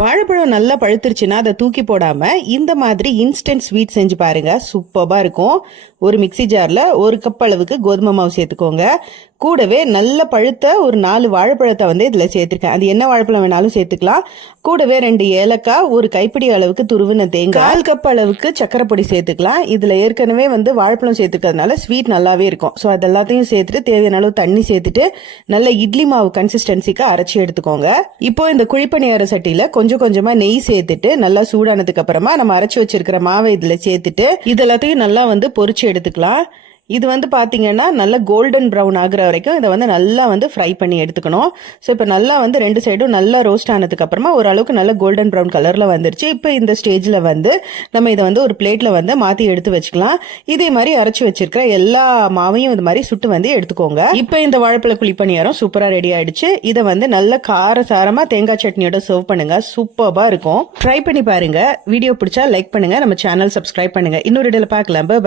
வாழைப்பழம் நல்லா பழுத்துருச்சுன்னா அதை தூக்கி போடாம இந்த மாதிரி இன்ஸ்டன்ட் ஸ்வீட் செஞ்சு பாருங்க. சூப்பரா இருக்கும். ஒரு மிக்ஸி ஜார்ல 1 கப் அளவுக்கு கோதுமை மாவு சேர்த்துக்கோங்க. கூடவே நல்ல பழுத்த ஒரு 4 வாழைப்பழத்தை இதுல சேர்த்திருக்கேன். அது என்ன வாழைப்பழம் வேணாலும் சேர்த்துக்கலாம். கூடவே 2 ஏலக்காய், ஒரு கைப்பிடி அளவுக்கு துருவின தேங்காய், 1 கப் அளவுக்கு சக்கரை பொடி சேர்த்துக்கலாம். இதுல ஏற்கனவே வாழைப்பழம் சேர்த்துக்கிறதுனால ஸ்வீட் நல்லாவே இருக்கும். ஸோ அது எல்லாத்தையும் சேர்த்துட்டு தேவையான அளவு தண்ணி சேர்த்துட்டு நல்ல இட்லி மாவு கன்சிஸ்டன்சிக்கு அரைச்சி எடுத்துக்கோங்க. இப்போ இந்த குழிப்பணியார சட்டியில கொஞ்சம் கொஞ்சமா நெய் சேர்த்துட்டு நல்லா சூடானதுக்கு அப்புறமா நம்ம அரைச்சி வச்சிருக்கிற மாவை இதுல சேர்த்துட்டு இது எல்லாத்தையும் நல்லா பொரிச்சு எடுத்துக்கலாம். இது பாத்தீங்கன்னா நல்லா கோல்டன் ப்ரௌன் ஆகுற வரைக்கும் இதை நல்லா ஃப்ரை பண்ணி எடுத்துக்கணும். ஸோ இப்போ நல்லா 2 சைடும் நல்லா ரோஸ்ட் ஆனதுக்கு அப்புறமா ஓரளவுக்கு நல்ல கோல்டன் ப்ரௌன் கலர்ல வந்துருச்சு. இப்போ இந்த ஸ்டேஜ்ல நம்ம இதை ஒரு பிளேட்ல மாத்தி எடுத்து வச்சுக்கலாம். இதே மாதிரி அரைச்சு வச்சிருக்கிற எல்லா மாவையும் இது மாதிரி சுட்டு எடுத்துக்கோங்க. இப்போ இந்த வாழைப்பழ குழிப்பணியாரம் சூப்பரா ரெடி ஆயிடுச்சு. இதை நல்ல காரசாரமா தேங்காய் சட்னியோட சர்வ் பண்ணுங்க. சூப்பரா இருக்கும். ட்ரை பண்ணி பாருங்க. வீடியோ பிடிச்சா லைக் பண்ணுங்க. நம்ம சேனல் சப்ஸ்கிரைப் பண்ணுங்க. இன்னொரு வீடியோல பார்க்கலாம். பை.